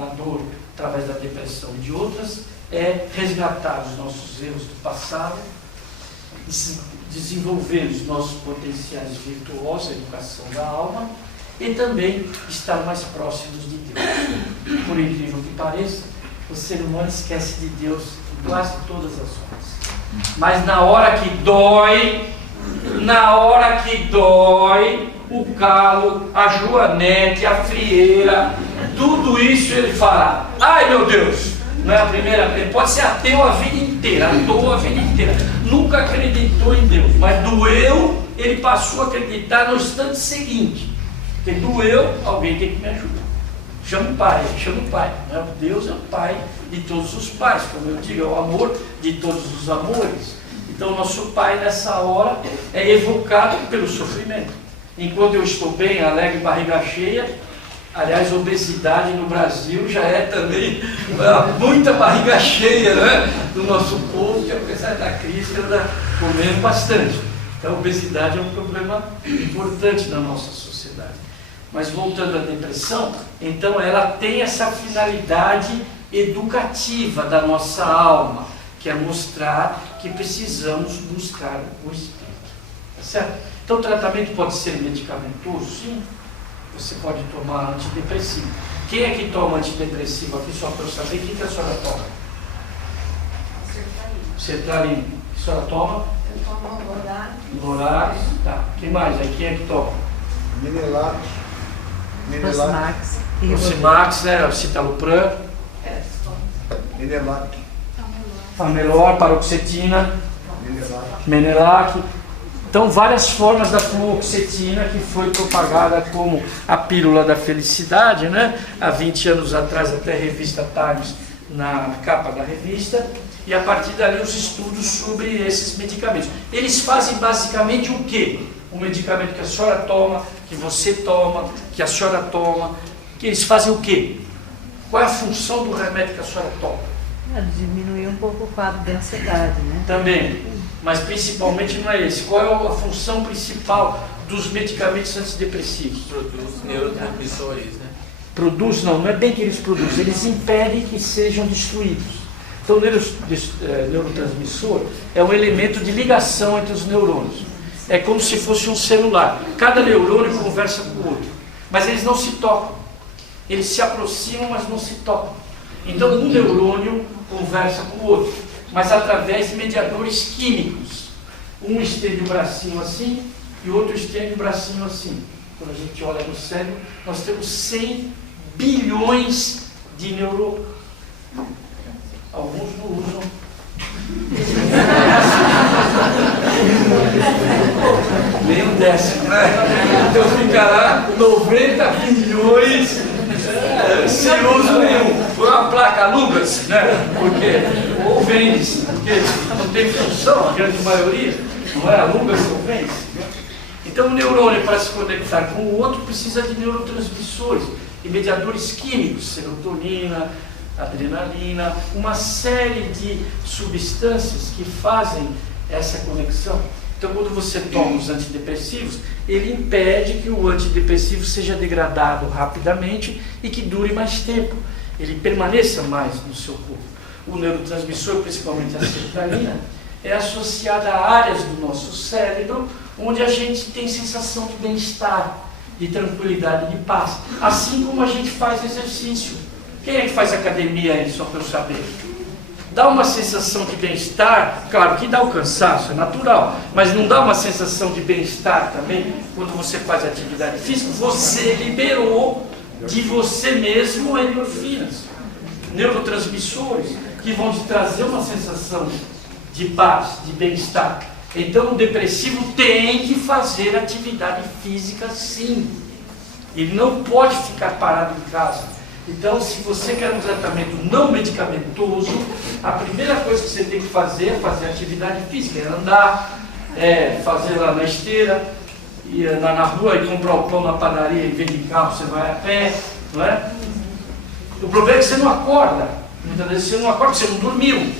da dor através da depressão e de outras, é resgatar os nossos erros do passado, desenvolver os nossos potenciais virtuosos, a educação da alma, e também estar mais próximos de Deus. Por incrível que pareça, o ser humano esquece de Deus em quase todas as horas. Mas na hora que dói, o calo, a joanete, a frieira, tudo isso ele fala: ai meu Deus, não é a primeira vez, pode ser ateu a vida inteira, nunca acreditou em Deus, mas doeu, ele passou a acreditar no instante seguinte. Porque doeu, alguém tem que me ajudar. Chama o pai. Né? Deus é o pai de todos os pais, como eu digo, é o amor de todos os amores. Então, nosso pai nessa hora é evocado pelo sofrimento. Enquanto eu estou bem, alegre, barriga cheia, aliás, obesidade no Brasil já é também muita barriga cheia, né? Do nosso povo, que apesar da crise anda comendo bastante. Então, a obesidade é um problema importante na nossa sociedade. Mas voltando à depressão, então ela tem essa finalidade educativa da nossa alma, que é mostrar que precisamos buscar o Espírito. Tá certo? Então o tratamento pode ser medicamentoso? Sim. Você pode tomar antidepressivo. Quem é que toma antidepressivo aqui, só para eu saber? O que a senhora toma? Sertralina. O que a senhora toma? Eu tomo Lorax. Tá. O que mais? Aí quem é que toma? Rosimax, né? O citalopram. Amelor, paroxetina, Menelac. Então, várias formas da fluoxetina, que foi propagada como a pílula da felicidade, né? Há 20 anos atrás, até a revista Times, na capa da revista, e a partir dali os estudos sobre esses medicamentos. Eles fazem basicamente o quê? O medicamento que a senhora toma, que você toma, que a senhora toma, que eles fazem o quê? Qual é a função do remédio que a senhora toma? Diminuir um pouco o quadro de ansiedade, né? Também, mas principalmente não é esse. Qual é a função principal dos medicamentos antidepressivos? Produz neurotransmissores, né? Produz, não é bem que eles produzem, eles impedem que sejam destruídos. Então o neurotransmissor é um elemento de ligação entre os neurônios. É como se fosse um celular. Cada neurônio conversa com o outro, mas eles não se tocam. Eles se aproximam, mas não se tocam. Então um neurônio conversa com o outro, mas através de mediadores químicos. Um estende o bracinho assim e o outro estende o bracinho assim. Quando a gente olha no cérebro, nós temos 100 bilhões de neurônios. Alguns não usam. Nem um décimo, né? Então fica lá 90 bilhões sem uso nenhum. Foi uma placa Lucas, né? Porque, ou vende-se, porque não tem função, a grande maioria, não é a Lucas ou vende-se. Então o neurônio, para se conectar com o outro, precisa de neurotransmissores e mediadores químicos, serotonina, adrenalina, uma série de substâncias que fazem essa conexão. Então, quando você toma os antidepressivos, ele impede que o antidepressivo seja degradado rapidamente e que dure mais tempo, ele permaneça mais no seu corpo. O neurotransmissor, principalmente a sertralina, é associada a áreas do nosso cérebro onde a gente tem sensação de bem-estar, de tranquilidade, de paz, assim como a gente faz exercício. Quem é que faz academia aí, só para eu saber? Dá uma sensação de bem-estar, claro que dá o cansaço, é natural, mas não dá uma sensação de bem-estar também quando você faz atividade física? Você liberou de você mesmo endorfinas, neurotransmissores, que vão te trazer uma sensação de paz, de bem-estar. Então o depressivo tem que fazer atividade física sim, ele não pode ficar parado em casa. Então, se você quer um tratamento não medicamentoso, a primeira coisa que você tem que fazer é fazer atividade física, é andar, fazer lá na esteira, ir na rua e comprar o pão na padaria e vem de carro, você vai a pé, não é? O problema é que você não acorda, muitas vezes você não acorda, você não dormiu,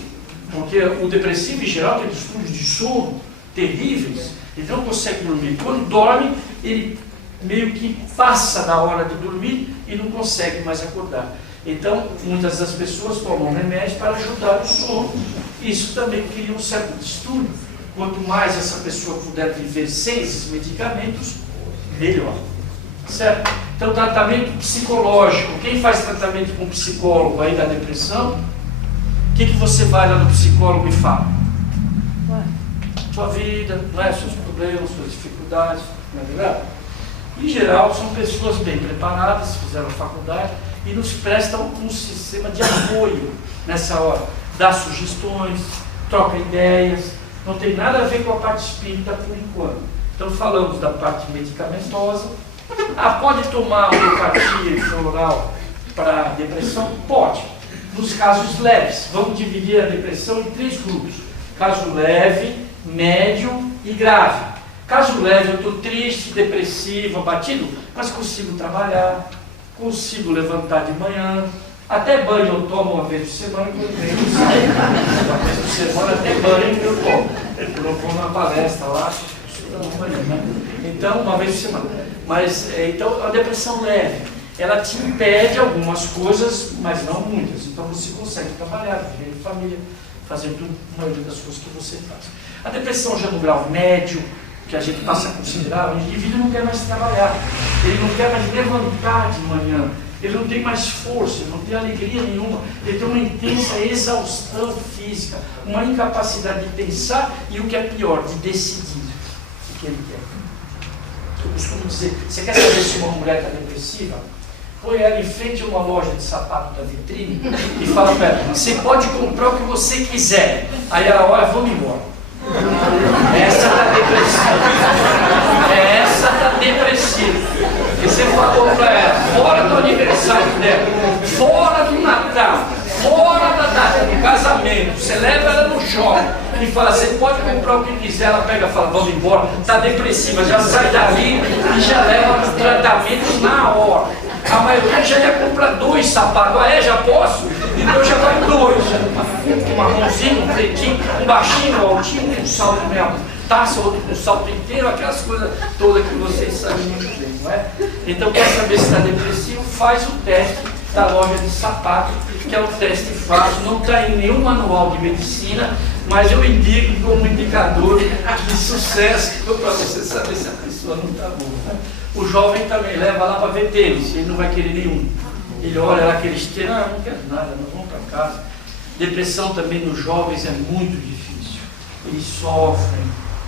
porque o depressivo em geral tem distúrbios de sono terríveis, ele não consegue dormir. Quando dorme, ele meio que passa da hora de dormir e não consegue mais acordar. Então, muitas das pessoas tomam remédio para ajudar o sono. Isso também cria um certo distúrbio. Quanto mais essa pessoa puder viver sem esses medicamentos, melhor. Certo? Então, tratamento psicológico. Quem faz tratamento com psicólogo aí da depressão, o que você vai lá no psicólogo e fala? Sua vida, não é? Seus problemas, suas dificuldades, não é verdade? Em geral, são pessoas bem preparadas, fizeram faculdade e nos prestam um sistema de apoio nessa hora. Dá sugestões, troca ideias, não tem nada a ver com a parte espírita por enquanto. Então, falamos da parte medicamentosa. Pode tomar homeopatia floral para depressão? Pode. Nos casos leves, vamos dividir a depressão em 3 grupos. Caso leve, médio e grave. Caso leve, eu estou triste, depressivo, abatido, mas consigo trabalhar, consigo levantar de manhã, até banho eu tomo uma vez por semana, quando venho eu saio. Uma vez por semana, até banho eu tomo. Eu não vou numa palestra lá, então, uma vez por semana. Mas, então, a depressão leve, ela te impede algumas coisas, mas não muitas. Então, você consegue trabalhar, viver em família, fazer tudo, a maioria das coisas que você faz. A depressão já no grau médio, que a gente passa a considerar, o indivíduo não quer mais trabalhar, ele não quer mais levantar de manhã, ele não tem mais força, ele não tem alegria nenhuma, ele tem uma intensa exaustão física, uma incapacidade de pensar e o que é pior, de decidir o que ele quer. Eu costumo dizer, você quer saber se uma mulher está depressiva? Põe ela em frente a uma loja de sapato da vitrine e fala para ela, você pode comprar o que você quiser. Aí ela olha, vamos embora. Essa está depressiva. Essa está depressiva. E você falou para ela, fora do aniversário dela, fora do Natal, fora da data do casamento, você leva ela no shopping e fala, você pode comprar o que quiser, ela pega e fala, vamos embora, está depressiva, já sai dali e já leva os tratamentos na hora. A maioria já ia comprar 2 sapatos, já posso? Então já vai 2, um marronzinho, um pretinho, um baixinho, um altinho, um salto meio taça, outro com salto inteiro, aquelas coisas todas que vocês sabem muito bem, não é? Então quer saber se está depressivo, faz o teste da loja de sapato, que é o teste fácil, não está em nenhum manual de medicina, mas eu indico como indicador de sucesso para você saber se a pessoa não está boa. Né? O jovem também leva lá para ver tênis, ele não vai querer nenhum. Ele olha lá aqueles tênis, não quero nada, nós vamos para casa. Depressão também nos jovens é muito difícil. Eles sofrem,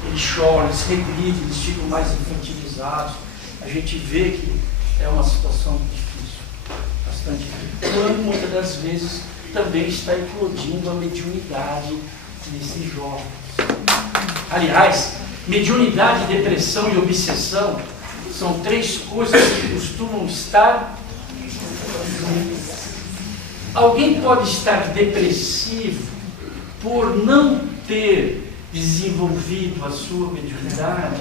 eles choram, eles regridem, eles ficam mais infantilizados. A gente vê que é uma situação difícil, bastante difícil. Quando muitas das vezes também está eclodindo a mediunidade desses jovens. Aliás, mediunidade, depressão e obsessão são 3 coisas que costumam estar juntas. Alguém pode estar depressivo por não ter desenvolvido a sua mediunidade,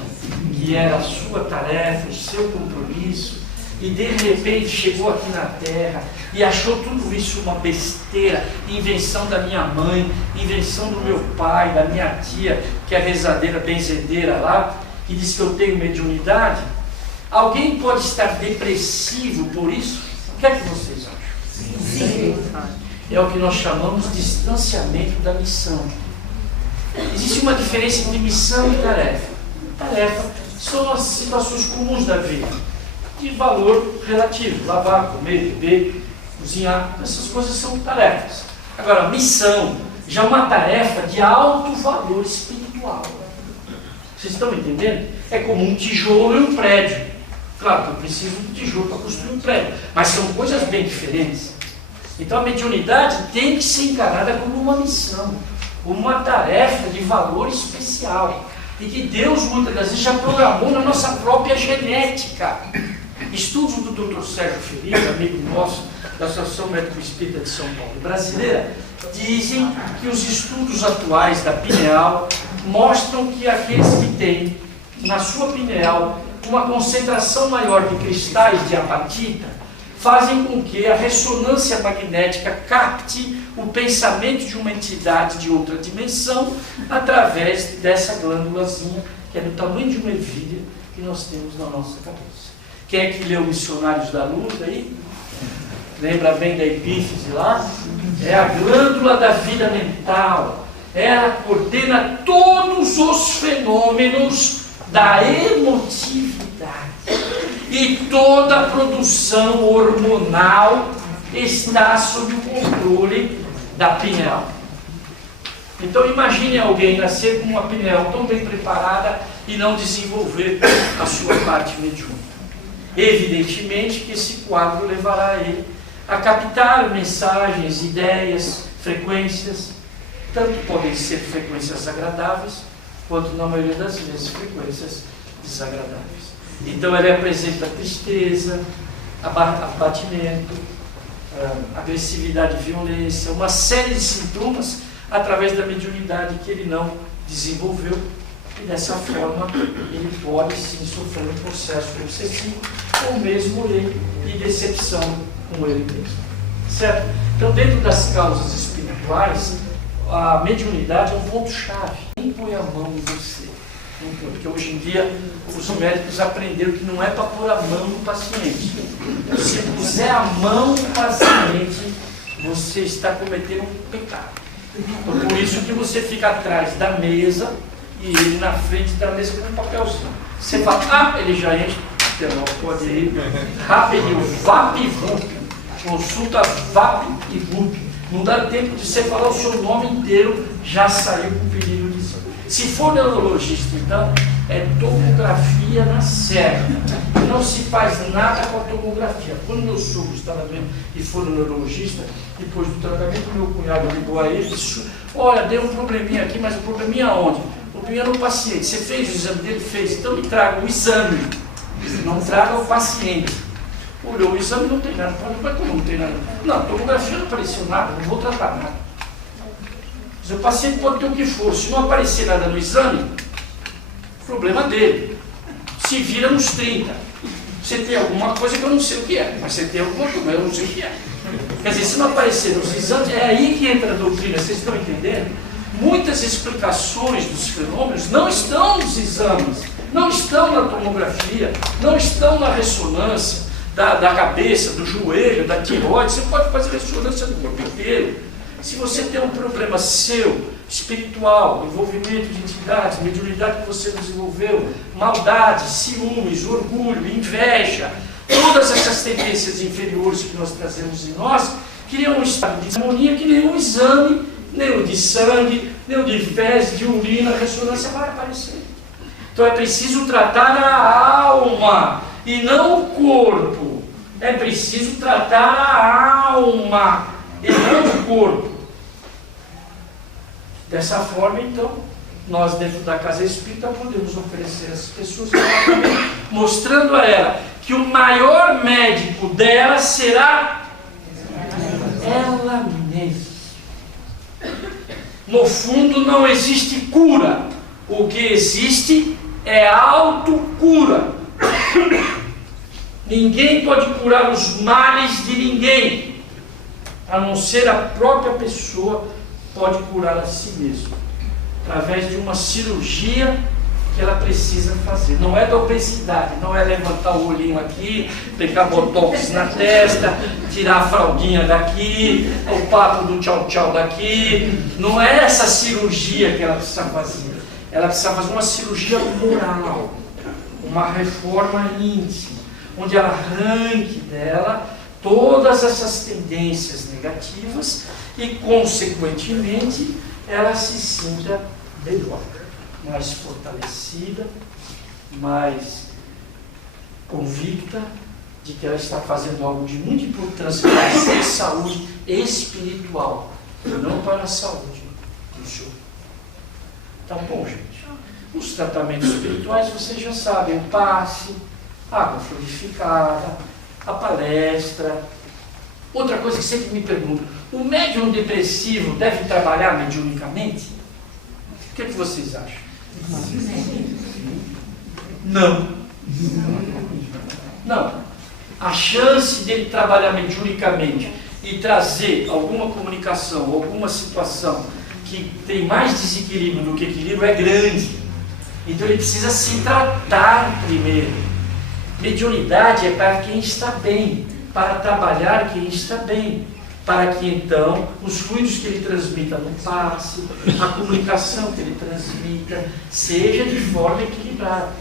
que era a sua tarefa, o seu compromisso, e de repente chegou aqui na Terra e achou tudo isso uma besteira, invenção da minha mãe, invenção do meu pai, da minha tia, que é rezadeira, benzedeira lá, que diz que eu tenho mediunidade. Alguém pode estar depressivo por isso? O que é que vocês acham? Sim. É o que nós chamamos de distanciamento da missão. Existe uma diferença entre missão e tarefa. Tarefa são as situações comuns da vida, de valor relativo, lavar, comer, beber, cozinhar, essas coisas são tarefas. Agora, missão já é uma tarefa de alto valor espiritual. Vocês estão entendendo? É como um tijolo e um prédio. Claro que eu preciso de tijolo para construir um prédio, mas são coisas bem diferentes. Então a mediunidade tem que ser encarada como uma missão, como uma tarefa de valor especial, e que Deus muitas das vezes já programou na nossa própria genética. Estudos do Dr. Sérgio Felipe, amigo nosso, da Associação Médico Espírita de São Paulo brasileira, dizem que os estudos atuais da pineal mostram que aqueles que têm na sua pineal uma concentração maior de cristais de apatita fazem com que a ressonância magnética capte o pensamento de uma entidade de outra dimensão através dessa glândulazinha que é do tamanho de uma ervilha que nós temos na nossa cabeça. Quem é que leu Missionários da Luz aí? lembra bem da epífise lá? É a glândula da vida mental. Ela coordena todos os fenômenos da emotividade. E toda a produção hormonal está sob o controle da pineal. Então imagine alguém nascer com uma pineal tão bem preparada e não desenvolver a sua parte mediúnica. Evidentemente que esse quadro levará ele a captar mensagens, ideias, frequências. Tanto podem ser frequências agradáveis, quanto na maioria das vezes frequências desagradáveis. Então ele apresenta tristeza, abatimento, agressividade e violência, uma série de sintomas através da mediunidade que ele não desenvolveu, e dessa forma ele pode sim sofrer um processo obsessivo ou mesmo de decepção com ele mesmo. Certo? Então, dentro das causas espirituais, a mediunidade é um ponto-chave. Quem põe a mão em você? Porque hoje em dia os médicos aprenderam que não é para pôr a mão no paciente. Se puser a mão no paciente, você está cometendo um pecado. Então, por isso que você fica atrás da mesa e ele na frente da mesa com um papelzinho. Você fala, ele já enche, pode ir rapidinho, VAP-VUP, consulta VAP-VUP. Não dá tempo de você falar o seu nome inteiro, já saiu com o pedido de exame. Se for neurologista, então, é tomografia na certa. Não se faz nada com a tomografia. Quando meu sogro estava vendo e foi no neurologista, depois do tratamento, meu cunhado ligou a ele e disse, olha, deu um probleminha aqui, mas o probleminha onde? O probleminha no paciente. Você fez o exame dele? Fez. Então me traga o exame. Não traga o paciente. Olhou o exame, não tem nada. Mas como não tem nada? Não, a tomografia não apareceu nada, não vou tratar nada. O paciente pode ter o que for. Se não aparecer nada no exame, problema dele. Se vira nos 30. Você tem alguma coisa que eu não sei o que é, mas você tem alguma coisa, mas eu não sei o que é. Quer dizer, se não aparecer nos exames, é aí que entra a doutrina, vocês estão entendendo? Muitas explicações dos fenômenos não estão nos exames, não estão na tomografia, não estão na ressonância da cabeça, do joelho, da tireoide. Você pode fazer ressonância do corpo inteiro. Se você tem um problema seu, espiritual, envolvimento de entidades, mediunidade que você desenvolveu, maldade, ciúmes, orgulho, inveja, todas essas tendências inferiores que nós trazemos em nós, criam um estado de harmonia que nenhum exame, nem o de sangue, nem o de fezes, de urina, ressonância vai aparecer. Então é preciso tratar a alma e não o corpo. É preciso tratar a alma e não o corpo. Dessa forma, então, nós dentro da casa espírita podemos oferecer às pessoas, mostrando a ela que o maior médico dela será ela mesma. No fundo não existe cura, o que existe é autocura. Ninguém pode curar os males de ninguém, a não ser a própria pessoa pode curar a si mesma, através de uma cirurgia que ela precisa fazer. Não é da obesidade, não é levantar o olhinho aqui, pegar botox na testa, tirar a fraldinha daqui, o papo do tchau-tchau daqui. Não é essa cirurgia que ela precisa fazer. Ela precisa fazer uma cirurgia moral, uma reforma íntima, onde ela arranque dela todas essas tendências negativas e, consequentemente, ela se sinta melhor, mais fortalecida, mais convicta de que ela está fazendo algo de muita importância para a sua saúde espiritual, e não para a saúde do seu. Tá bom, gente? Os tratamentos espirituais, vocês já sabem, o passe, a água fluidificada, a palestra. Outra coisa que sempre me perguntam, o médium depressivo deve trabalhar mediunicamente? O que vocês acham? Não. Não. A chance dele trabalhar mediunicamente e trazer alguma comunicação, alguma situação que tem mais desequilíbrio do que equilíbrio é grande. Então ele precisa se tratar primeiro. Mediunidade é para quem está bem, para trabalhar quem está bem, para que então os fluidos que ele transmita no passe, a comunicação que ele transmita, seja de forma equilibrada.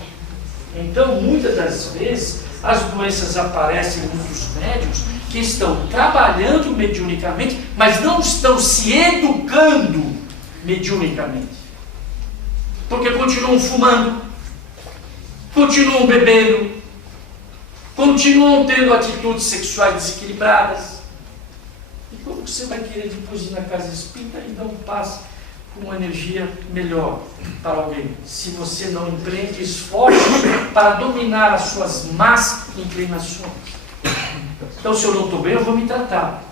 Então, muitas das vezes, as doenças aparecem em muitos médiuns que estão trabalhando mediunicamente, mas não estão se educando mediunicamente. Porque continuam fumando, continuam bebendo, continuam tendo atitudes sexuais desequilibradas. E como você vai querer depois ir na casa espírita e dar um passe com uma energia melhor para alguém, se você não empreende esforços para dominar as suas más inclinações? Então, se eu não estou bem, eu vou me tratar.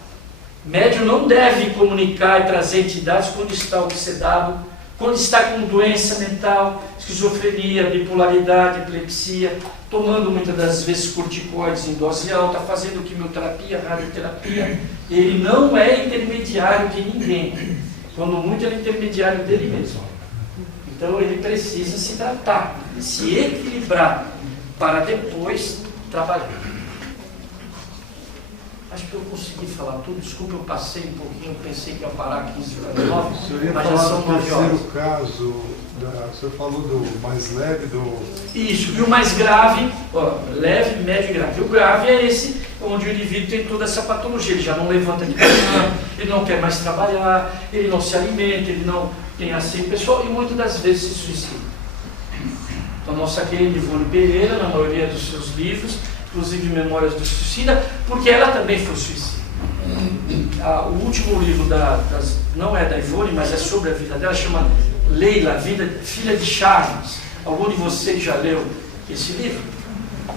Médium não deve comunicar e trazer entidades quando está obsedado, quando está com doença mental, esquizofrenia, bipolaridade, epilepsia, tomando muitas das vezes corticoides em dose alta, fazendo quimioterapia, radioterapia. Ele não é intermediário de ninguém. Quando muito, ele é intermediário dele mesmo. Então, ele precisa se tratar, se equilibrar, para depois trabalhar. Acho que eu consegui falar tudo. Desculpa, eu passei um pouquinho, eu pensei que ia parar 15 para 9, mas já são 9 horas. O terceiro caso, você falou do mais leve, do... Isso, e o mais grave, leve, médio e grave. O grave é esse, onde o indivíduo tem toda essa patologia. Ele já não levanta de manhã, ele não quer mais trabalhar, ele não se alimenta, ele não tem asseio pessoal e muitas das vezes se suicida. Então, nossa querida Ivone Pereira, na maioria dos seus livros, inclusive Memórias do Suicida, porque ela também foi suicida. O último livro não é da Ivone, mas é sobre a vida dela, chama Leila, Filha de Charles. Algum de vocês já leu esse livro?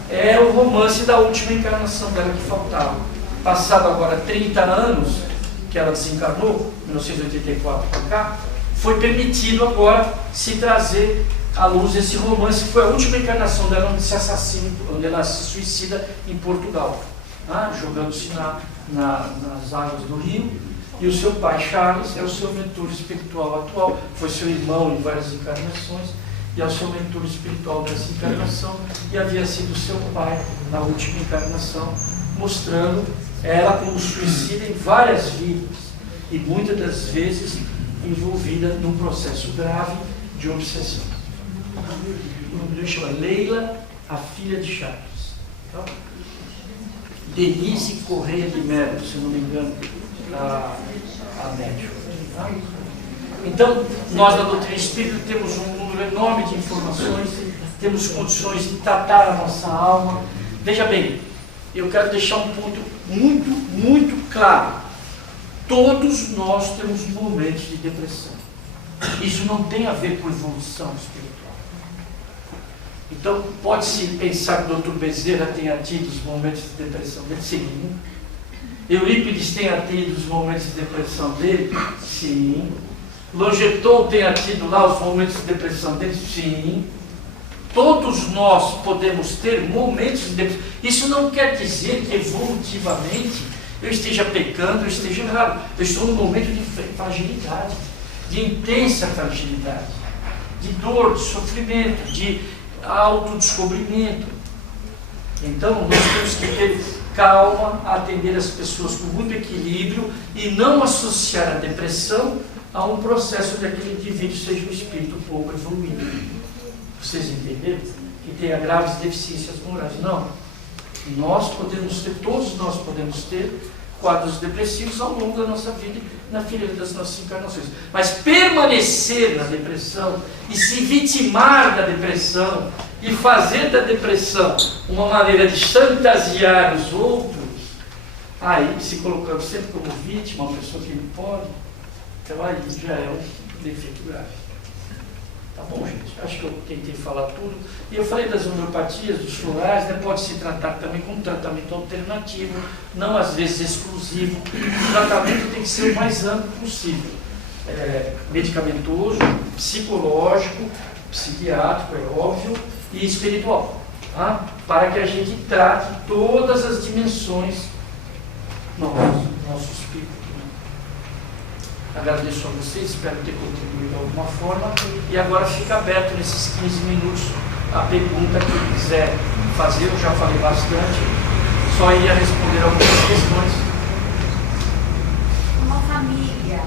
É o romance da última encarnação dela que faltava. Passado agora 30 anos que ela desencarnou, 1984 para cá, foi permitido agora se trazer à luz esse romance, que foi a última encarnação dela onde se assassina, onde ela se suicida em Portugal, jogando-se nas águas do rio. E o seu pai, Charles, é o seu mentor espiritual atual, foi seu irmão em várias encarnações, e é o seu mentor espiritual nessa encarnação, e havia sido seu pai na última encarnação, mostrando ela como suicida em várias vidas, e muitas das vezes envolvida num processo grave de obsessão. O nome dele chama Leila, a Filha de Charles. Então, Denise Correia de Mello, se não me engano, a médium. Então, nós da doutrina espírita temos um número enorme de informações, temos condições de tratar a nossa alma. Veja bem, eu quero deixar um ponto muito, muito claro. Todos nós temos momentos de depressão. Isso não tem a ver com evolução espiritual. Então, pode-se pensar que o Dr. Bezerra tenha tido os momentos de depressão dele? Sim. Eurípides tenha tido os momentos de depressão dele? Sim. Longeton tenha tido lá os momentos de depressão dele? Sim. Todos nós podemos ter momentos de depressão. Isso não quer dizer que evolutivamente eu esteja pecando, eu esteja errado. Eu estou num momento de fragilidade, de intensa fragilidade, de dor, de sofrimento, de autodescobrimento. Então, nós temos que ter calma, atender as pessoas com muito equilíbrio e não associar a depressão a um processo de aquele indivíduo seja um espírito pouco evoluído. Vocês entenderam? Que tenha graves deficiências morais. Não. Nós podemos ter, todos nós podemos ter quadros depressivos ao longo da nossa vida, na fileira das nossas encarnações. Mas permanecer na depressão e se vitimar da depressão e fazer da depressão uma maneira de chantagear os outros, aí se colocando sempre como vítima, uma pessoa que não pode, então aí já é um defeito grave. Tá bom, gente? Acho que eu tentei falar tudo. E eu falei das homeopatias, dos florais, né? Pode se tratar também como tratamento alternativo, não às vezes exclusivo. O tratamento tem que ser o mais amplo possível. Medicamentoso, psicológico, psiquiátrico, é óbvio, e espiritual. Tá? Para que a gente trate todas as dimensões do nosso espírito. Agradeço a vocês, espero ter contribuído de alguma forma. E agora fica aberto nesses 15 minutos a pergunta que quiser fazer. Eu já falei bastante, só ia responder algumas questões. Uma família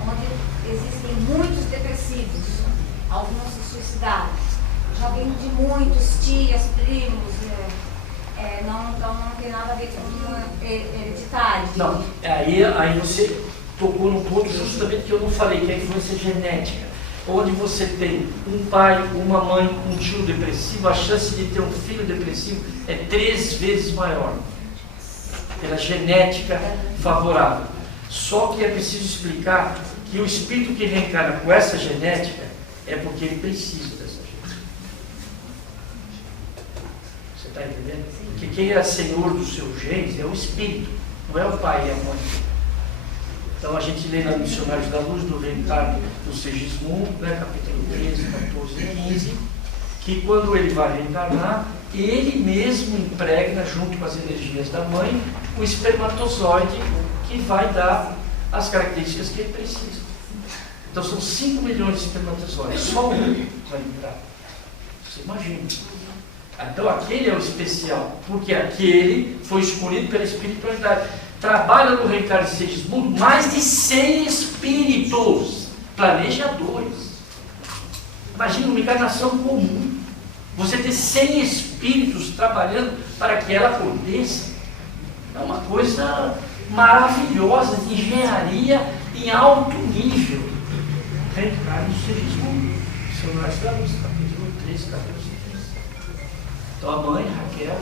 onde existem muitos depressivos, alguns se suicidaram, já vem de muitos tias, primos, não tem nada a ver com hereditário. Não, aí você tocou num ponto justamente que eu não falei, que é a influência genética. Onde você tem um pai, uma mãe, um tio depressivo, a chance de ter um filho depressivo é 3 vezes maior, pela genética favorável. Só que é preciso explicar que o espírito que reencarna com essa genética é porque ele precisa dessa genética. Você está entendendo? Porque quem é senhor dos seus genes é o espírito, não é o pai e a mãe. Então a gente lê na Missionários da Luz, do reencarne do Segismundo, né, capítulo 13, 14 e 15, que quando ele vai reencarnar, ele mesmo impregna, junto com as energias da mãe, o espermatozoide que vai dar as características que ele precisa. Então são 5 milhões de espermatozoides, só um vai entrar. Você imagina. Então aquele é o especial, porque aquele foi escolhido pela espiritualidade. Trabalha no reencarne de Segismundo mais de 100 espíritos planejadores. Imagina uma encarnação comum. Você ter 100 espíritos trabalhando para que ela aconteça. É uma coisa maravilhosa, de engenharia em alto nível. Reencarne de Segismundo. Missionários da Luz, capítulo 13, 14 e 15. Então a mãe, Raquel,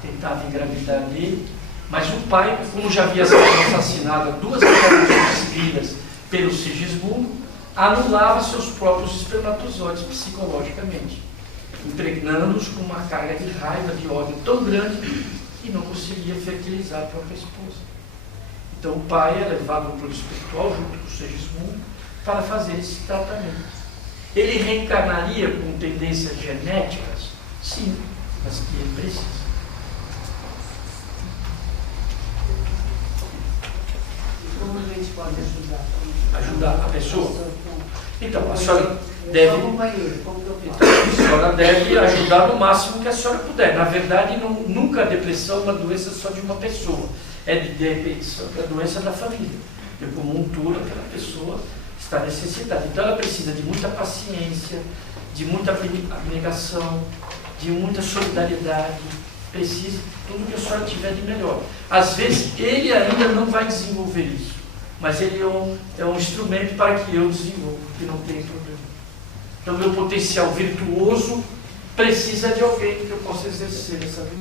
tentava engravidar dele. Mas o pai, como já havia sido assassinado 2 encarnações seguidas pelo Segismundo, anulava seus próprios espermatozoides psicologicamente, impregnando-os com uma carga de raiva, de ódio tão grande que não conseguia fertilizar a própria esposa. Então o pai é levado para o espiritual junto com o Segismundo para fazer esse tratamento. Ele reencarnaria com tendências genéticas? Sim, mas que ele precisa. Como a gente pode ajudar? Ajudar a pessoa? Então, a senhora deve. Então, a senhora deve ajudar no máximo que a senhora puder. Na verdade, nunca a depressão é uma doença só de uma pessoa. É a doença da família. E como um todo, aquela pessoa está necessitada. Então, ela precisa de muita paciência, de muita abnegação, de muita solidariedade. Precisa de tudo que a senhora tiver de melhor. Às vezes, ele ainda não vai desenvolver isso, mas ele é um instrumento para que eu desenvolva, que não tem problema. Então, meu potencial virtuoso precisa de alguém que eu possa exercer essa vida.